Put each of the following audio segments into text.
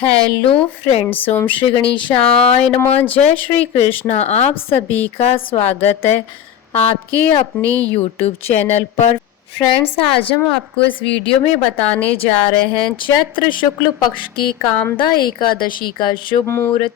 Hello friends, ओम श्री गणेशाय नमः। जय श्री कृष्ण। आप सभी का स्वागत है आपके अपने यूट्यूब चैनल पर। फ्रेंड्स, आज हम आपको इस वीडियो में बताने जा रहे हैं चैत्र शुक्ल पक्ष की कामदा एकादशी का शुभ मुहूर्त,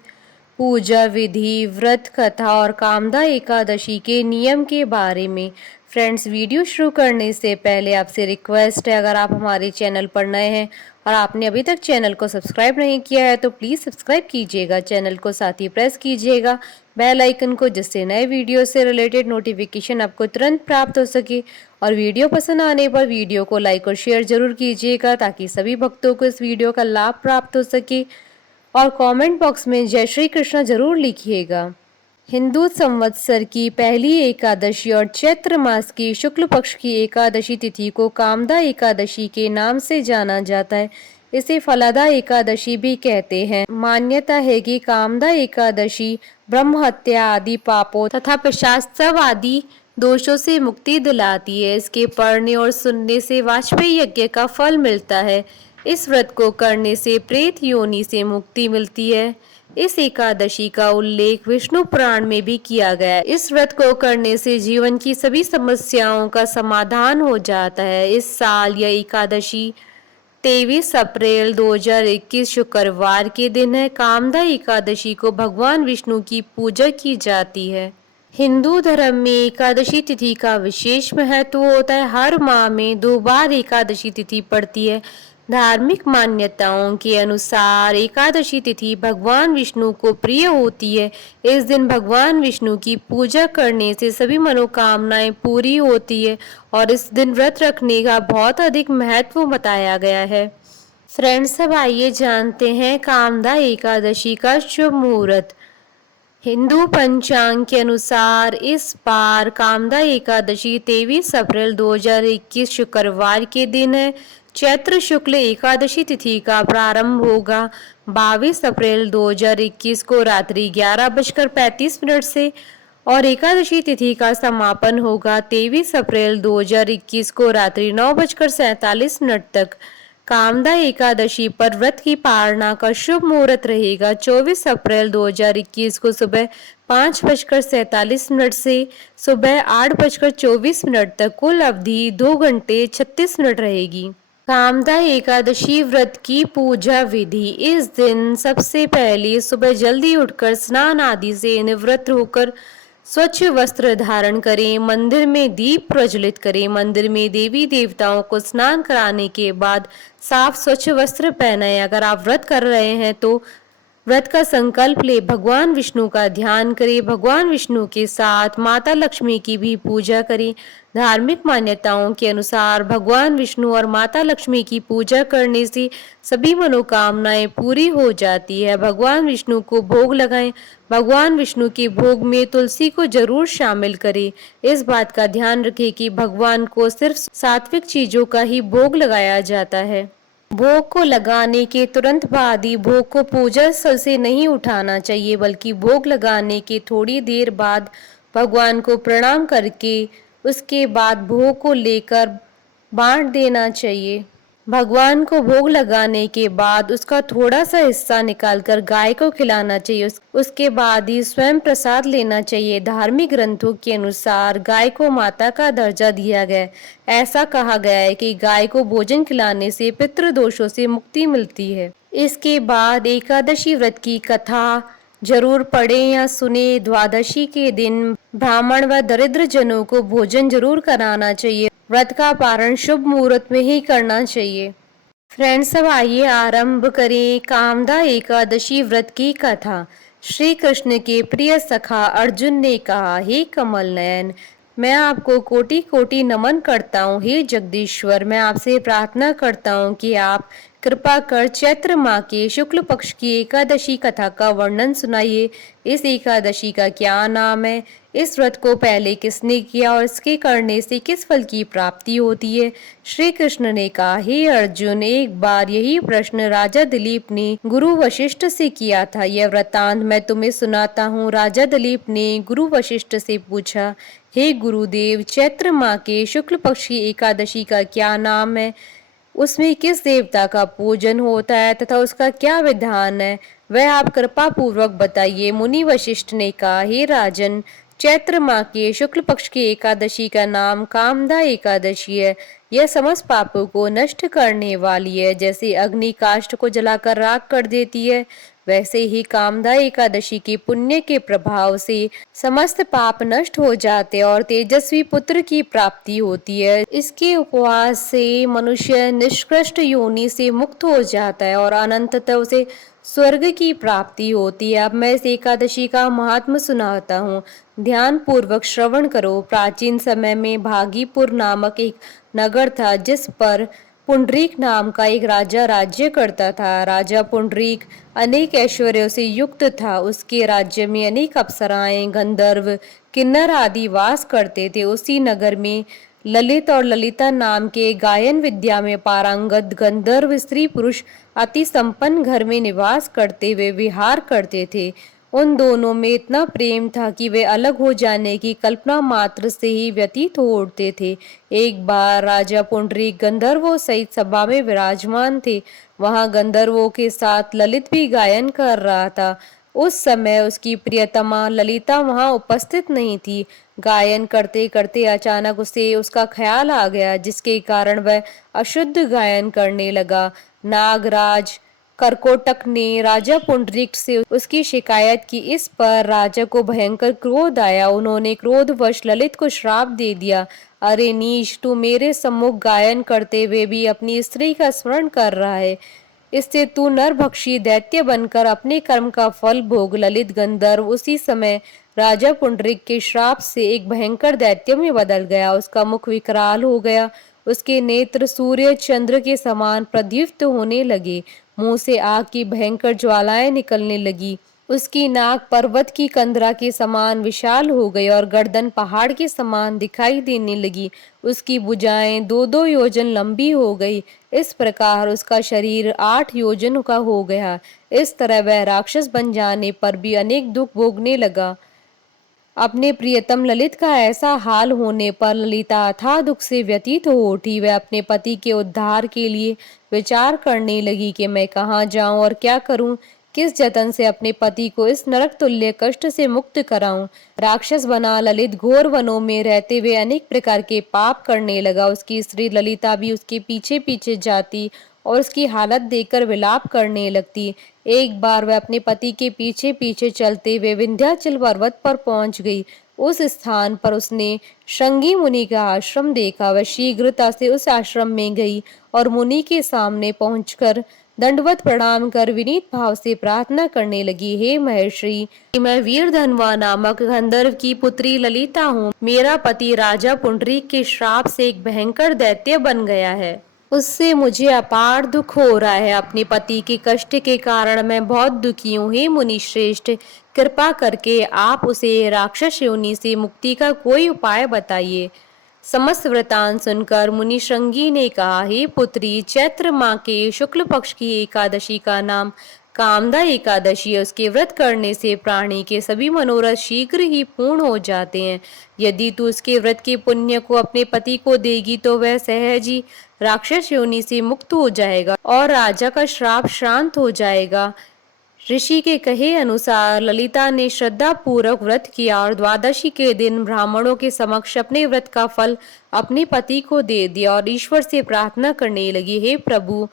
पूजा विधि, व्रत कथा और कामदा एकादशी के नियम के बारे में। फ्रेंड्स, वीडियो शुरू करने से पहले आपसे रिक्वेस्ट है, अगर आप हमारे चैनल पर नए हैं और आपने अभी तक चैनल को सब्सक्राइब नहीं किया है तो प्लीज़ सब्सक्राइब कीजिएगा चैनल को, साथ ही प्रेस कीजिएगा बेल आइकन को, जिससे नए वीडियो से रिलेटेड नोटिफिकेशन आपको तुरंत प्राप्त हो सके। और वीडियो पसंद आने पर वीडियो को लाइक और शेयर जरूर कीजिएगा ताकि सभी भक्तों को इस वीडियो का लाभ प्राप्त हो सके। और कमेंट बॉक्स में जय श्री कृष्ण जरूर लिखिएगा। हिंदू संवत्सर की पहली एकादशी और चैत्र मास की शुक्ल पक्ष की एकादशी तिथि को कामदा एकादशी के नाम से जाना जाता है। इसे फलादा एकादशी भी कहते हैं। मान्यता है कि कामदा एकादशी ब्रह्म हत्या आदि पापों तथा पिशाचत्व आदि दोषों से मुक्ति दिलाती है। इसके पढ़ने और सुनने से वाजपेयी यज्ञ का फल मिलता है। इस व्रत को करने से प्रेत योनि से मुक्ति मिलती है। इस एकादशी का उल्लेख विष्णु पुराण में भी किया गया है। इस व्रत को करने से जीवन की सभी समस्याओं का समाधान हो जाता है। इस साल यह एकादशी 23 अप्रैल 2021 शुक्रवार के दिन है। कामदा एकादशी को भगवान विष्णु की पूजा की जाती है। हिंदू धर्म में एकादशी तिथि का विशेष महत्व होता है। हर माह में 2 बार एकादशी तिथि पड़ती है। धार्मिक मान्यताओं के अनुसार एकादशी तिथि भगवान विष्णु को प्रिय होती है। इस दिन भगवान विष्णु की पूजा करने से सभी मनोकामनाएं पूरी होती है और इस दिन व्रत रखने का बहुत अधिक महत्व बताया गया है। फ्रेंड्स, अब आइए जानते हैं कामदा एकादशी का शुभ मुहूर्त। हिंदू पंचांग के अनुसार इस बार कामदा एकादशी 23 अप्रैल 2021 शुक्रवार के दिन है। चैत्र शुक्ल एकादशी तिथि का प्रारंभ होगा 22 अप्रैल 2021 को रात्रि 11:35 से और एकादशी तिथि का समापन होगा 23 अप्रैल 2021 को रात्रि 9:47 तक। कामदा एकादशी पर व्रत की पालना का शुभ मुहूर्त रहेगा 24 अप्रैल 2021 को सुबह 5:47 से सुबह 8:24 तक। कुल अवधि 2 घंटे 36 मिनट रहेगी। कामदा एकादशी व्रत की पूजा विधि। इस दिन सबसे पहले सुबह जल्दी उठकर स्नान आदि से निवृत्त होकर स्वच्छ वस्त्र धारण करें, मंदिर में दीप प्रज्वलित करें। मंदिर में देवी देवताओं को स्नान कराने के बाद साफ स्वच्छ वस्त्र पहनाएं। अगर आप व्रत कर रहे हैं तो व्रत का संकल्प ले, भगवान विष्णु का ध्यान करें। भगवान विष्णु के साथ माता लक्ष्मी की भी पूजा करें। धार्मिक मान्यताओं के अनुसार भगवान विष्णु और माता लक्ष्मी की पूजा करने से सभी मनोकामनाएं पूरी हो जाती है। भगवान विष्णु को भोग लगाएं। भगवान विष्णु के भोग में तुलसी को जरूर शामिल करें। इस बात का ध्यान रखें कि भगवान को सिर्फ सात्विक चीजों का ही भोग लगाया जाता है। भोग को लगाने के तुरंत बाद ही भोग को पूजा स्थल से नहीं उठाना चाहिए, बल्कि भोग लगाने के थोड़ी देर बाद भगवान को प्रणाम करके उसके बाद भोग को लेकर बांट देना चाहिए। भगवान को भोग लगाने के बाद उसका थोड़ा सा हिस्सा निकालकर गाय को खिलाना चाहिए। उसके बाद ही स्वयं प्रसाद लेना चाहिए। धार्मिक ग्रंथों के अनुसार गाय को माता का दर्जा दिया गया है। ऐसा कहा गया है कि गाय को भोजन खिलाने से पितृदोषों से मुक्ति मिलती है। इसके बाद एकादशी व्रत की कथा जरूर पढ़ें या सुने। द्वादशी के दिन ब्राह्मण व दरिद्र जनों को भोजन जरूर कराना चाहिए। व्रत का पारण शुभ मुहूर्त में ही करना चाहिए। फ्रेंड्स, अब आइए आरंभ करें कामदा एकादशी व्रत की कथा। श्री कृष्ण के प्रिय सखा अर्जुन ने कहा, हे कमल नयन, मैं आपको कोटि कोटि नमन करता हूँ। हे जगदीश्वर, मैं आपसे प्रार्थना करता हूँ कि आप कृपा कर चैत्र माह के शुक्ल पक्ष की एकादशी कथा का वर्णन सुनाइए। इस एकादशी का क्या नाम है, इस व्रत को पहले किसने किया और इसके करने से किस फल की प्राप्ति होती है। श्री कृष्ण ने कहा, हे अर्जुन, एक बार यही प्रश्न राजा दिलीप ने गुरु वशिष्ठ से किया था। यह वृतांत मैं तुम्हें सुनाता हूँ। राजा दिलीप ने गुरु वशिष्ठ से पूछा, हे गुरुदेव, चैत्र माह के शुक्ल पक्ष की एकादशी का क्या नाम है, उसमें किस देवता का पूजन होता है तथा उसका क्या विधान है, वह आप कृपा पूर्वक बताइए। मुनि वशिष्ठ ने कहा, हे राजन, चैत्र माह के शुक्ल पक्ष की एकादशी का नाम कामदा एकादशी है। यह समस्त पापों को नष्ट करने वाली है। जैसे अग्नि काष्ठ को जलाकर राख कर देती है, वैसे ही कामदा एकादशी के पुण्य के प्रभाव से समस्त पाप नष्ट हो जाते हैं और तेजस्वी पुत्र की प्राप्ति होती है। इसके उपवास से मनुष्य निष्कृष्ट योनि से मुक्त हो जाता है और अनंततः उसे स्वर्ग की प्राप्ति होती है। अब मैं इस एकादशी का महात्म सुनाता हूँ, ध्यान पूर्वक श्रवण करो। प्राचीन समय में भागीपुर नामक एक नगर था, जिस पर पुंडरीक नाम का एक राजा राज्य करता था। राजा पुंडरीक अनेक ऐश्वर्यों से युक्त था। उसके राज्य में अनेक अप्सराएं, गंधर्व, किन्नर आदि वास करते थे। उसी नगर में ललित और ललिता नाम के गायन विद्या में पारंगत गंधर्व स्त्री पुरुष अति संपन्न घर में निवास करते हुए विहार करते थे। उन दोनों में इतना प्रेम था कि वे अलग हो जाने की कल्पना मात्र से ही व्यतीत हो उठते थे। एक बार राजा पुंडरीक गंधर्वों सहित सभा में विराजमान थे। वहां गंधर्वों के साथ ललित भी गायन कर रहा था। उस समय उसकी प्रियतमा ललिता वहां उपस्थित नहीं थी। गायन करते करते अचानक उसे उसका ख्याल आ गया, जिसके कारण वह अशुद्ध गायन करने लगा। नागराज करकोटक ने राजा पुंडरीक से उसकी शिकायत की। इस पर राजा को भयंकर क्रोध आया। उन्होंने क्रोधवश ललित को श्राप दे दिया, अरे नीच, तू मेरे सम्मुख गायन करते हुए भी अपनी स्त्री का स्मरण कर रहा है। इससे तू नरभक्षी दैत्य बनकर अपने कर्म का फल भोग। ललित गंधर्व उसी समय राजा पुंडरीक के श्राप से एक भयंकर दैत्य में बदल गया। उसका मुख विकराल हो गया, उसके नेत्र सूर्य चंद्र के समान प्रदीप्त होने लगे, मुंह से आग की भयंकर ज्वालाएं निकलने लगी। उसकी नाक पर्वत की कंदरा के समान विशाल हो गई और गर्दन पहाड़ के समान दिखाई देने लगी। उसकी भुजाएं 2-2 योजन लंबी हो गई। इस प्रकार उसका शरीर 8 योजन का हो गया। इस तरह वह राक्षस बन जाने पर भी अनेक दुख भोगने लगा। अपने प्रियतम ललित का ऐसा हाल होने पर ललिता अथाह दुख से व्यतीत हो उठी। वह अपने पति के उद्धार के लिए विचार करने लगी कि मैं कहाँ जाऊं और क्या करूं, किस जतन से अपने पति को इस नरक तुल्य कष्ट से मुक्त कराऊं। राक्षस बना ललित घोर वनों में रहते हुए अनेक प्रकार के पाप करने लगा। उसकी स्त्री ललिता भी उसके पीछे पीछे जाती और उसकी हालत देखकर विलाप करने लगती। एक बार वह अपने पति के पीछे पीछे चलते हुए विंध्याचल पर्वत पर पहुंच गई। उस स्थान पर उसने श्रृंगी मुनि का आश्रम देखा। वह शीघ्रता से उस आश्रम में गई और मुनि के सामने पहुंचकर दंडवत प्रणाम कर विनीत भाव से प्रार्थना करने लगी, हे महर्षि, मैं वीरधनवा नामक गंधर्व की पुत्री ललिता हूँ। मेरा पति राजा पुंडरीक के श्राप से एक भयंकर दैत्य बन गया है। उससे मुझे अपार दुख हो रहा है। अपने पति के कष्ट के कारण मैं बहुत दुखी हूँ। हे मुनि श्रेष्ठ, कृपा करके आप उसे राक्षस योनि से मुक्ति का कोई उपाय बताइए। समस्त वृतांत सुनकर मुनि श्रृंगी ने कहा, हे पुत्री, चैत्र माह के शुक्ल पक्ष की एकादशी का नाम कामदा एकादशी है। उसके व्रत करने से प्राणी के सभी मनोरथ शीघ्र ही पूर्ण हो जाते हैं। यदि तू उसके व्रत के पुण्य को अपने पति को देगी तो वह सहज ही राक्षस योनि से मुक्त हो जाएगा और राजा का श्राप शांत हो जाएगा। ऋषि के कहे अनुसार ललिता ने श्रद्धा पूर्वक व्रत किया और द्वादशी के दिन ब्राह्मणों के समक्ष अपने व्रत का फल अपने पति को दे दिया और ईश्वर से प्रार्थना करने लगी, हे प्रभु,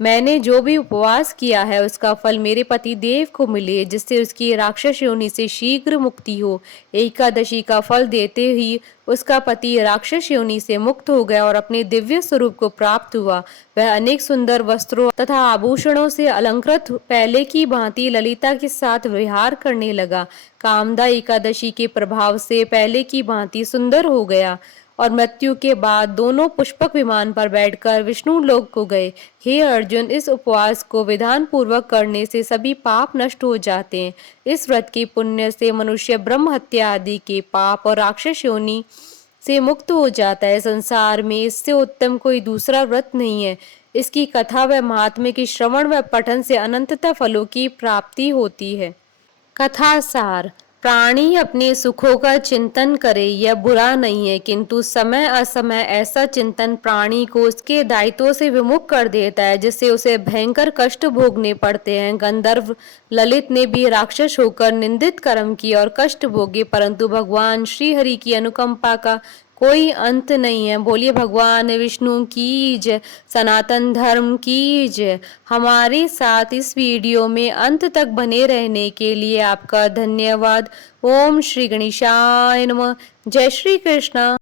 मैंने जो भी उपवास किया है उसका फल मेरे पति देव को मिले, जिससे उसकी राक्षस योनि से शीघ्र मुक्ति हो। एकादशी का फल देते ही उसका पति राक्षस योनि से मुक्त हो गया और अपने दिव्य स्वरूप को प्राप्त हुआ। वह अनेक सुंदर वस्त्रों तथा आभूषणों से अलंकृत पहले की भांति ललिता के साथ विहार करने लगा। कामदा एकादशी के प्रभाव से पहले की भांति सुंदर हो गया और मृत्यु के बाद दोनों पुष्पक विमान पर बैठकर विष्णु लोक को गए। हे अर्जुन, इस उपवास को विधान पूर्वक करने से सभी पाप नष्ट हो जाते हैं। इस व्रत के पुण्य से मनुष्य ब्रह्म हत्या आदि के पाप और राक्षस योनि से मुक्त हो जाता है। संसार में इससे उत्तम कोई दूसरा व्रत नहीं है। इसकी कथा व महात्म्य की श्रवण व पठन से अनंतता फलों की प्राप्ति होती है। कथा सार। प्राणी अपने सुखों का चिंतन करे यह बुरा नहीं है, किंतु समय असमय ऐसा चिंतन प्राणी को उसके दायित्वों से विमुख कर देता है, जिससे उसे भयंकर कष्ट भोगने पड़ते हैं। गंधर्व ललित ने भी राक्षस होकर निंदित कर्म किए और कष्ट भोगे, परंतु भगवान श्री हरि की अनुकंपा का कोई अंत नहीं है। बोलिए भगवान विष्णु की जय, सनातन धर्म की जय। हमारे साथ इस वीडियो में अंत तक बने रहने के लिए आपका धन्यवाद। ओम श्री गणेशाय नमः। जय श्री कृष्ण।